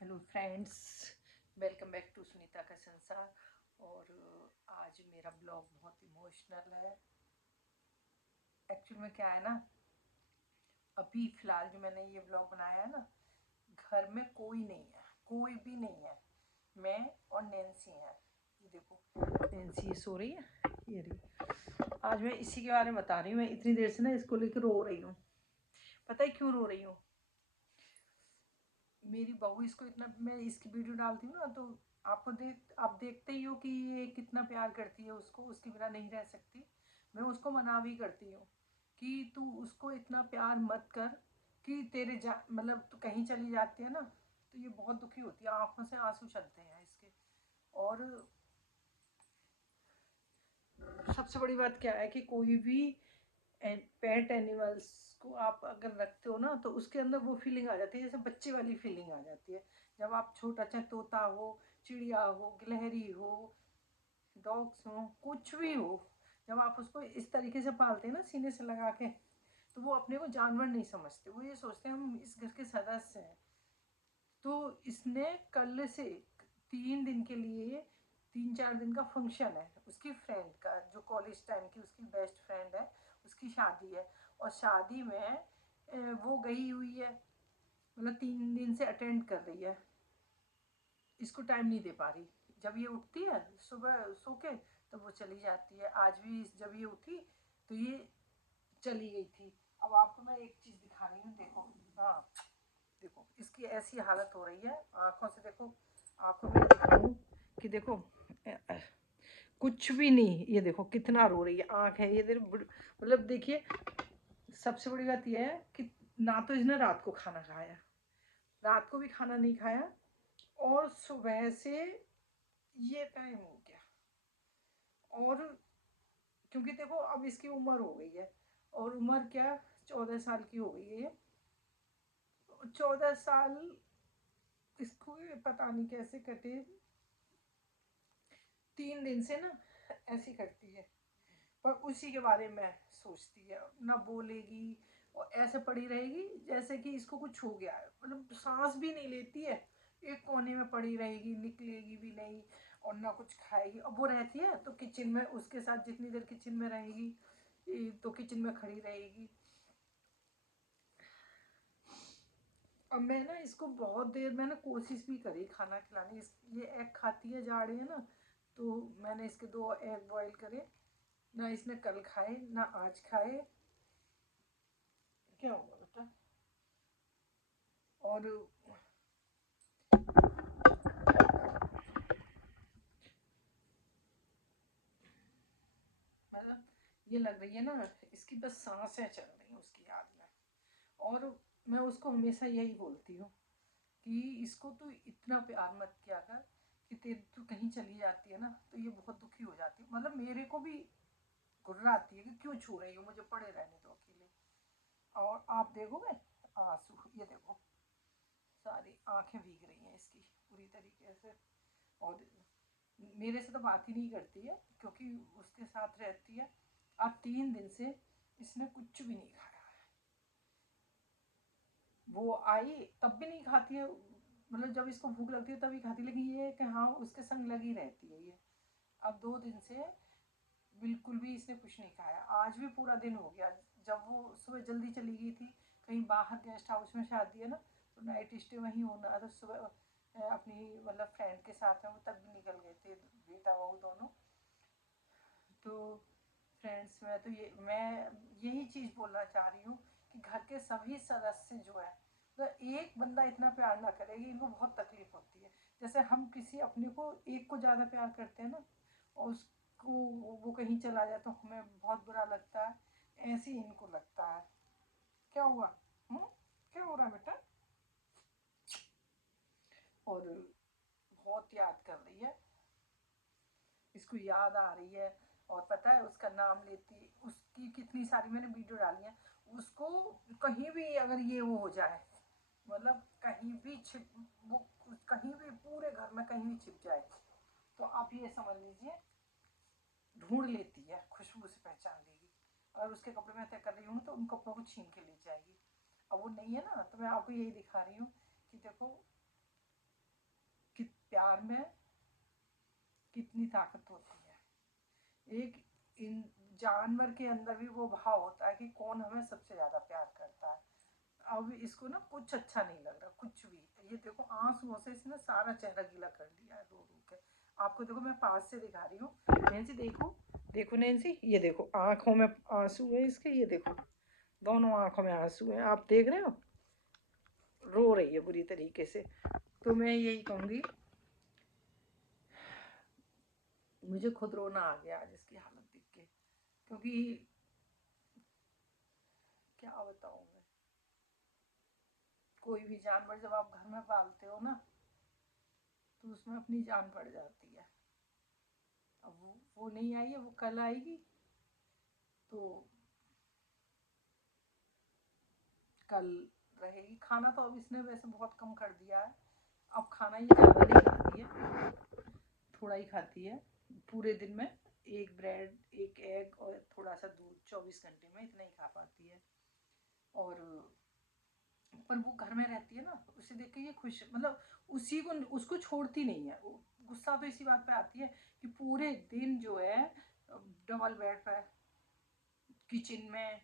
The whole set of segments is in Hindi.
Hello friends, welcome back to Sunita का संसार। और आज मेरा ब्लॉग बहुत इमोशनल है। एक्चुअल में क्या है ना, अभी फ़िलहाल जो मैंने ये ब्लॉग बनाया है ना, घर में कोई नहीं है, कोई भी नहीं है। मैं और नैन्सी हैं। ये देखो, नैन्सी ये सो रही है, ये रही। आज मैं इसी के बारे में बता रही हूँ। मैं इतनी देर से ना इसको लेकर रो रही हूँ। पता है क्यों रो रही हूँ? मेरी बहू इसको इतना, मैं इसकी वीडियो डालती हूँ ना, तो आप देखते ही हो कि ये कितना प्यार करती है उसको, उसके बिना नहीं रह सकती। मैं उसको मना भी करती हूँ कि तू उसको इतना प्यार मत कर, कि तेरे जा मतलब तू कहीं चली जाती है ना, तो ये बहुत दुखी होती है, आंखों से आंसू चलते हैं इसके। और सबसे बड़ी बात क्या है कि कोई भी पेट एनिमल्स को आप अगर रखते हो ना, तो उसके अंदर वो फीलिंग आ जाती है, जैसे बच्चे वाली फीलिंग आ जाती है। जब आप छोटा, चाहे तोता हो, चिड़िया हो, गिलहरी हो, डॉग्स हो, कुछ भी हो, जब आप उसको इस तरीके से पालते हैं ना, सीने से लगा के, तो वो अपने को जानवर नहीं समझते, वो ये सोचते हैं हम इस घर के सदस्य हैं। तो इसने कल से 3 दिन के लिए, 3-4 दिन का फंक्शन है उसकी फ्रेंड का, जो कॉलेज टाइम की उसकी बेस्ट फ्रेंड है, उसकी शादी है। और शादी में वो गई हुई है, मतलब 3 दिन से अटेंड कर रही है। इसको टाइम नहीं दे पा रही। जब ये उठती है सुबह सो के, तो वो चली जाती है। आज भी जब ये उठी तो ये चली गई थी। अब आपको मैं एक चीज़ दिखा रही हूँ, देखो। हाँ, देखो इसकी ऐसी हालत हो रही है, आंखों से देखो। आपको मैं दिखाऊं कि देखो, कुछ भी नहीं। ये देखो कितना रो रही है, आंख है ये मतलब देखिए, सबसे बड़ी बात यह है कि ना तो इसने रात को खाना खाया, रात को भी खाना नहीं खाया, और सुबह से ये टाइम हो गया। और क्योंकि देखो अब इसकी उम्र हो गई है, और उम्र क्या, 14 साल की हो गई है ये। 14 साल इसको पता नहीं कैसे कटे। 3 दिन से ना ऐसी करती है, पर उसी के बारे में सोचती है, ना बोलेगी, और ऐसे पड़ी रहेगी जैसे कि इसको कुछ हो गया है। मतलब सांस भी नहीं लेती है, एक कोने में पड़ी रहेगी, निकलेगी भी नहीं, और ना कुछ खाएगी। अब वो रहती है तो किचन में उसके साथ जितनी देर किचन में रहेगी, तो किचन में खड़ी रहेगी। अब मैं ना इसको बहुत देर मैंने कोशिश भी करी खाना खिलाने। ये एग खाती है, जाड़े है ना, तो मैंने इसके 2 एग बॉईल करे, ना इसने कल खाए ना आज खाए। क्या होगा बेटा? और मतलब ये लग रही है ना, इसकी बस सांसें चल रही हैं उसकी याद में। और मैं उसको हमेशा यही बोलती हूँ कि इसको तू इतना प्यार मत किया कर, कि तेरे तू कहीं चली जाती है ना, तो ये बहुत दुखी हो जाती है। मतलब मेरे को भी गुर्रा आती है कि क्यों छू रही हो, मुझे पड़े रहने दो अकेले। और आप देखोगे आंसू, ये देखो सारी आंखें भीग रही हैं इसकी पूरी तरीके से। और मेरे से तो बात ही नहीं करती है, क्योंकि उसके साथ रहती है। अब 3 दिन से इसने कुछ भी नहीं खाया है। वो आई तब भी नहीं खाती है, मतलब जब इसको भूख लगती है तभी खाती है, लेकिन ये है कि हाँ उसके संग लगी रहती है ये। अब 2 दिन से बिल्कुल भी इसने कुछ नहीं खाया। आज भी पूरा दिन हो गया। जब वो सुबह जल्दी चली गई थी, कहीं बाहर गेस्ट हाउस में शादी है ना, तो नाइट स्टे वहीं होना, तो सुबह अपनी मतलब फ्रेंड के साथ में वो तब भी निकल गए थे, बेटा बहू दोनों। तो फ्रेंड्स में तो ये मैं यही चीज़ बोलना चाह रही हूँ कि घर के सभी सदस्य जो है, तो एक बंदा इतना प्यार ना करेगी, इनको बहुत तकलीफ होती है। जैसे हम किसी अपने को एक को ज़्यादा प्यार करते हैं ना, और उसको वो कहीं चला जाए तो हमें बहुत बुरा लगता है, ऐसे ही इनको लगता है। क्या हुआ? हम्म, क्या हो रहा है बेटा? और बहुत याद कर रही है, इसको याद आ रही है। और पता है उसका नाम लेती, उसकी कितनी सारी मैंने वीडियो डाली है। उसको कहीं भी अगर ये वो हो जाए, मतलब कहीं भी छिप, वो कहीं भी पूरे घर में कहीं भी छिप जाए, तो आप ये समझ लीजिए ढूंढ लेती है, खुशबू से पहचान लेगी। अगर उसके कपड़े में तय कर रही हूँ तो उन कपड़ों को छीन के ले जाएगी। अब वो नहीं है ना, तो मैं आपको यही दिखा रही हूँ कि देखो प्यार में कितनी ताकत होती है। एक इन जानवर के अंदर भी वो भाव होता है कि कौन हमें सबसे ज्यादा प्यार करता है। अब इसको ना कुछ अच्छा नहीं लग रहा, कुछ भी। ये देखो आंसुओं से इसने सारा चेहरा गीला कर लिया है रो रो के। आपको देखो मैं पास से दिखा रही हूँ। नैन्सी देखो, देखो नैन्सी, ये देखो आंखों में आंसू है इसके, ये देखो दोनों आंखों में आंसू है, आप देख रहे हो, रो रही है बुरी तरीके से। तो मैं यही कहूँगी, मुझे खुद रोना आ गया आज इसकी हालत देख के, क्योंकि क्या बताऊँ मैं। कोई भी जानवर जब आप घर में पालते हो ना, तो उसमें अपनी जान पड़ जाती है। अब वो नहीं आई है, वो कल आएगी। तो कल रहेगी। खाना तो अब इसने वैसे बहुत कम कर दिया है, अब खाना ये ज़्यादा नहीं खाती है, थोड़ा ही खाती है पूरे दिन में। एक ब्रेड, एक एग और थोड़ा सा दूध 24 घंटे में, इतना ही खा पाती है। और पर वो घर में रहती है ना, उसे देख के ये खुश, मतलब उसी को, उसको छोड़ती नहीं है वो। गुस्सा तो इसी बात पे आती है कि पूरे दिन जो है डबल बेड पे, किचन में,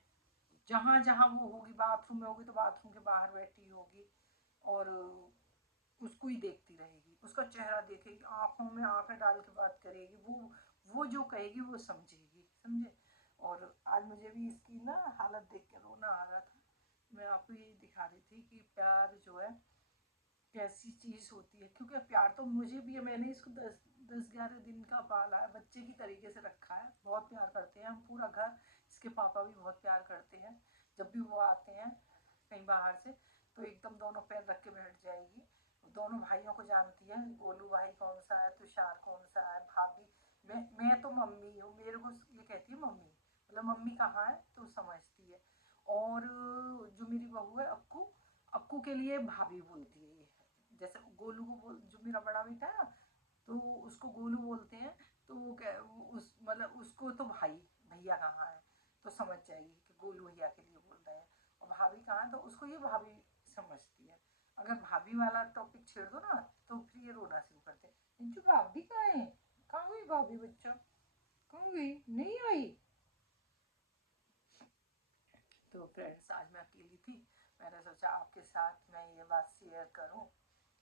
जहाँ जहाँ वो होगी, बाथरूम में होगी तो बाथरूम के बाहर बैठी होगी, और उसको ही देखती रहेगी, उसका चेहरा देखेगी, आंखों में आंखें डाल के बात करेगी। वो जो कहेगी वो समझेगी, समझे। और आज मुझे भी इसकी ना हालत देख के रोना आ रहा था। मैं आपको यही दिखा रही थी कि प्यार जो है कैसी चीज़ होती है। क्योंकि प्यार तो मुझे भी है, मैंने इसको 10-11 दिन का पाला है, बच्चे की तरीके से रखा है। बहुत प्यार करते हैं हम, पूरा घर। इसके पापा भी बहुत प्यार करते हैं। जब भी वो आते हैं कहीं बाहर से, तो एकदम दोनों पैर रख के बैठ जाएगी। दोनों भाइयों को जानती है, गोलू भाई कौन सा है, तुषार कौन सा है, भाभी। मैं तो मम्मी हूँ, मेरे को ये कहती है मम्मी, मतलब मम्मी कहाँ है तो समझती है। और जो मेरी बहू है अक्कू, अक्कू के लिए भाभी बोलती है ये। जैसे गोलू को बोल, जो मेरा बड़ा बेटा है ना, तो उसको गोलू बोलते हैं। तो वो उस मतलब उसको तो भाई, भैया कहाँ है तो समझ जाएगी कि गोलू भैया के लिए बोल रहे हैं। और भाभी कहाँ है तो उसको ये भाभी समझती है। अगर भाभी वाला टॉपिक छेड़ दो ना, तो फिर ये रोना शुरू करते हैं, जो भाभी कहाँ है, कहाँ हुई भाभी, बच्चा कहाँ गई, नहीं आई। तो फ्रेंड्स, आज मैं अकेली थी, मैंने सोचा आपके साथ मैं ये बात शेयर करूं।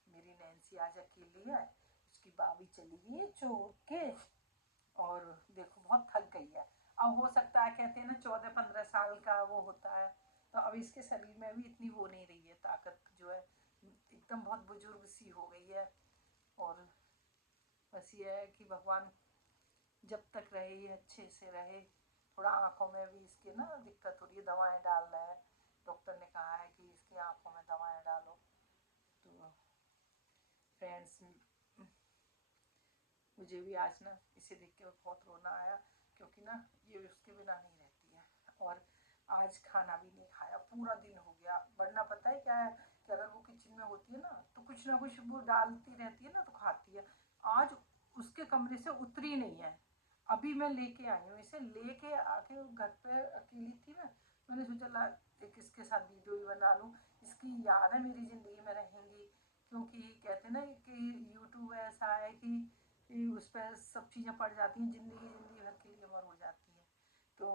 मेरी नैन्सी आज अकेली है, उसकी भाभी चली गई है छोड़ के। और देखो बहुत थक गई है। अब हो सकता है, कहते हैं ना 14-15 साल का वो होता है, तो अब इसके शरीर में भी इतनी वो नहीं रही है, ताकत जो है एकदम बहुत बुजुर्ग सी हो गई है। और बस ये है कि भगवान जब तक रहे ये अच्छे से रहे। थोड़ा आँखों में भी इसके ना दिक्कत हो रही है, दवाएं डाल रहे हैं, डॉक्टर ने कहा है कि इसकी आँखों में दवाएं डालो। तो फ्रेंड्स, मुझे भी आज ना इसे देख के बहुत रोना आया, क्योंकि ना ये उसके बिना नहीं रहती है। और आज खाना भी नहीं खाया, पूरा दिन हो गया। वरना पता है क्या है कि अगर वो किचन में होती है ना कुछ वो डालती रहती है ना तो खाती है। आज उसके कमरे से उतरी नहीं है। अभी मैं लेके आई हूँ इसे, लेके आके घर पे अकेली थी मैं, मैंने सोचा ला एक इसके साथ वीडियो भी बना लूँ। इसकी याद है मेरी ज़िंदगी में रहेंगी, क्योंकि कहते हैं ना कि यूट्यूब ऐसा है कि उस पर सब चीज़ें पड़ जाती हैं, ज़िंदगी भर के लिए अमर हो जाती हैं। तो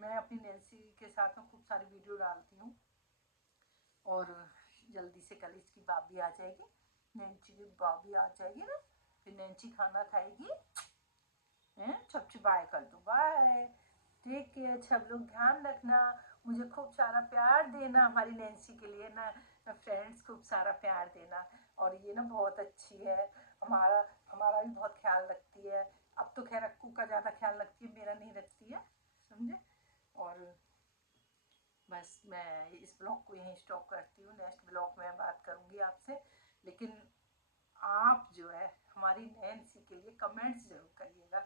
मैं अपनी नैन्सी के साथ में खूब सारी वीडियो डालती हूँ। और जल्दी से कल इसकी भाभी आ जाएगी, नैन्सी की भाभी आ जाएगी ना, फिर नैन्सी खाना खाएगी हैं। सबसे बाय कर दो, बाय, टेक केयर, सब लोग ध्यान रखना, मुझे खूब सारा प्यार देना, हमारी नैन्सी के लिए ना फ्रेंड्स खूब सारा प्यार देना। और ये ना बहुत अच्छी है, हमारा हमारा भी बहुत ख्याल रखती है। अब तो खैर अक्कू का ज़्यादा ख्याल रखती है, मेरा नहीं रखती है, समझे। और बस मैं इस ब्लॉग को यहीं स्टॉप करती हूँ, नेक्स्ट ब्लॉग में बात करूँगी आपसे। लेकिन आप जो है हमारी नैन्सी के लिए कमेंट्स जरूर करिएगा।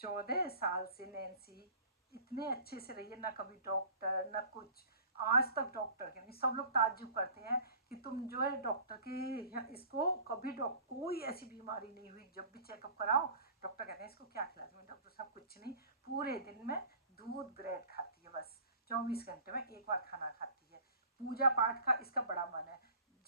14 साल से नैन्सी इतने अच्छे से रही है, ना कभी डॉक्टर ना कुछ, आज तक डॉक्टर के नहीं। सब लोग ताज्जुब करते हैं कि तुम जो है डॉक्टर के, इसको कभी कोई ऐसी बीमारी नहीं हुई। जब भी चेकअप कराओ डॉक्टर कहते हैं इसको क्या खिला दूँ, डॉक्टर साहब कुछ नहीं, पूरे दिन में दूध ब्रेड खाती है बस, 24 घंटे में एक बार खाना खाती है। पूजा पाठ का इसका बड़ा मन है,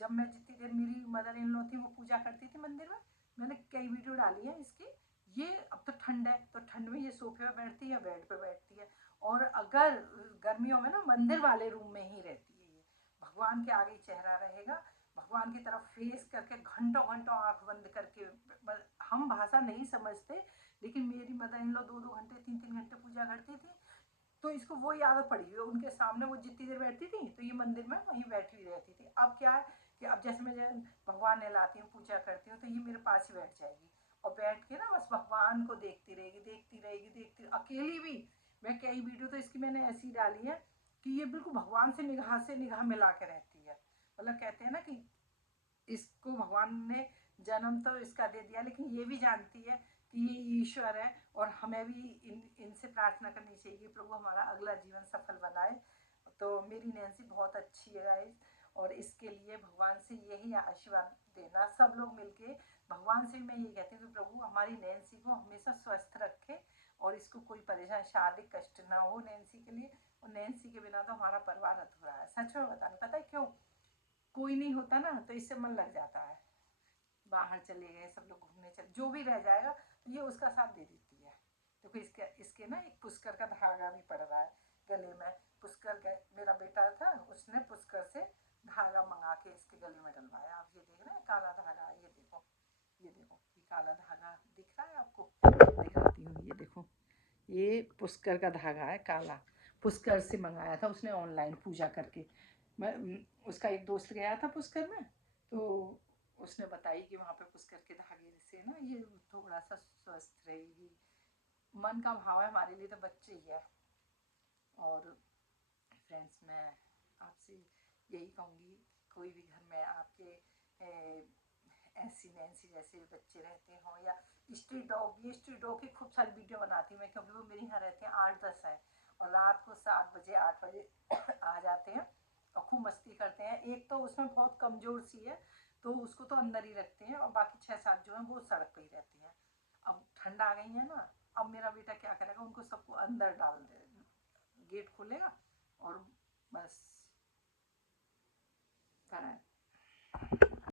जब मैं जितनी देर मेरी मदर इन लॉ थी वो पूजा करती थी मंदिर में, मैंने कई वीडियो डाली है इसकी। ये अब तो ठंड है तो ठंड में ये सोफे पे बैठती है, बेड पे बैठती है। और अगर गर्मियों में ना मंदिर वाले रूम में ही रहती है ये, भगवान के आगे चेहरा रहेगा, भगवान की तरफ फेस करके घंटों घंटों आंख बंद करके। हम भाषा नहीं समझते, लेकिन मेरी मदर इन लॉ 2-2 घंटे 3-3 घंटे पूजा करती थी। तो इसको वो आदत पड़ी हुई है, उनके सामने वो जितनी देर बैठती थी तो ये मंदिर में वहीं बैठी हुई रहती थी। अब क्या है कि अब जैसे मैं भगवान नहलाती हूँ, पूजा करती हूँ, तो ये मेरे पास ही बैठ जाएगी और बैठ के ना बस भगवान को देखती रहेगी, देखती रहेगी, देखती अकेली भी। मैं कई वीडियो तो इसकी मैंने ऐसी डाली है कि ये बिल्कुल भगवान से निगाह मिला के रहती है। मतलब कहते हैं ना कि इसको भगवान ने जन्म तो इसका दे दिया, लेकिन ये भी जानती है कि ये ईश्वर है और हमें भी इनसे प्रार्थना करनी चाहिए, प्रभु हमारा अगला जीवन सफल बनाए। तो मेरी नैन्सी बहुत अच्छी है गाइस, और इसके लिए भगवान से यही आशीर्वाद देना सब लोग मिलके। भगवान से मैं ये कहती हूँ कि प्रभु हमारी नैन्सी को हमेशा स्वस्थ रखे और इसको कोई परेशान शारीरिक कष्ट ना हो नैन्सी के लिए। और नैन्सी के बिना तो हमारा परिवार अधूरा है, सच में बताना। पता है क्यों? कोई नहीं होता ना तो इससे मन लग जाता है। बाहर चले गए सब लोग घूमने चले, जो भी रह जाएगा तो ये उसका साथ दे देती है। तो फिर इसके ना एक पुष्कर का धागा भी पड़ रहा है गले में। पुष्कर का मेरा बेटा था, उसने पुष्कर से धागा मंगा के इसके गले में डलवाया। आप ये देख रहे हैं काला धागा, ये देखो, ये देखो, ये काला धागा दिख रहा है आपको? दिखाती हूँ, ये देखो, ये पुष्कर का धागा है काला। पुष्कर से मंगाया था उसने ऑनलाइन पूजा करके। मैं उसका एक दोस्त गया था पुष्कर में, तो उसने बताई कि वहाँ पे पुष्कर के धागे से ना ये थोड़ा सा स्वस्थ रहेगी। मन का भाव है, हमारे लिए तो बच्चे ही है। और फ्रेंड्स, मैं आपसे यही कहूँगी, कोई भी घर में आपके ऐसी नैन्सी जैसे बच्चे रहते हों या स्ट्रीट डॉग, ये स्ट्रीट डॉग की खूब सारी वीडियो बनाती हूँ मैं, क्योंकि वो मेरे यहाँ रहते हैं 8-10 हैं और रात को 7 बजे 8 बजे आ जाते हैं और खूब मस्ती करते हैं। एक तो उसमें बहुत कमज़ोर सी है तो उसको तो अंदर ही रखते हैं और बाकी 6-7 जो हैं वो सड़क पे ही रहती हैं। अब ठंड आ गई है ना, अब मेरा बेटा क्या करेगा, उनको सबको अंदर डाल दे, गेट खोलेगा और बस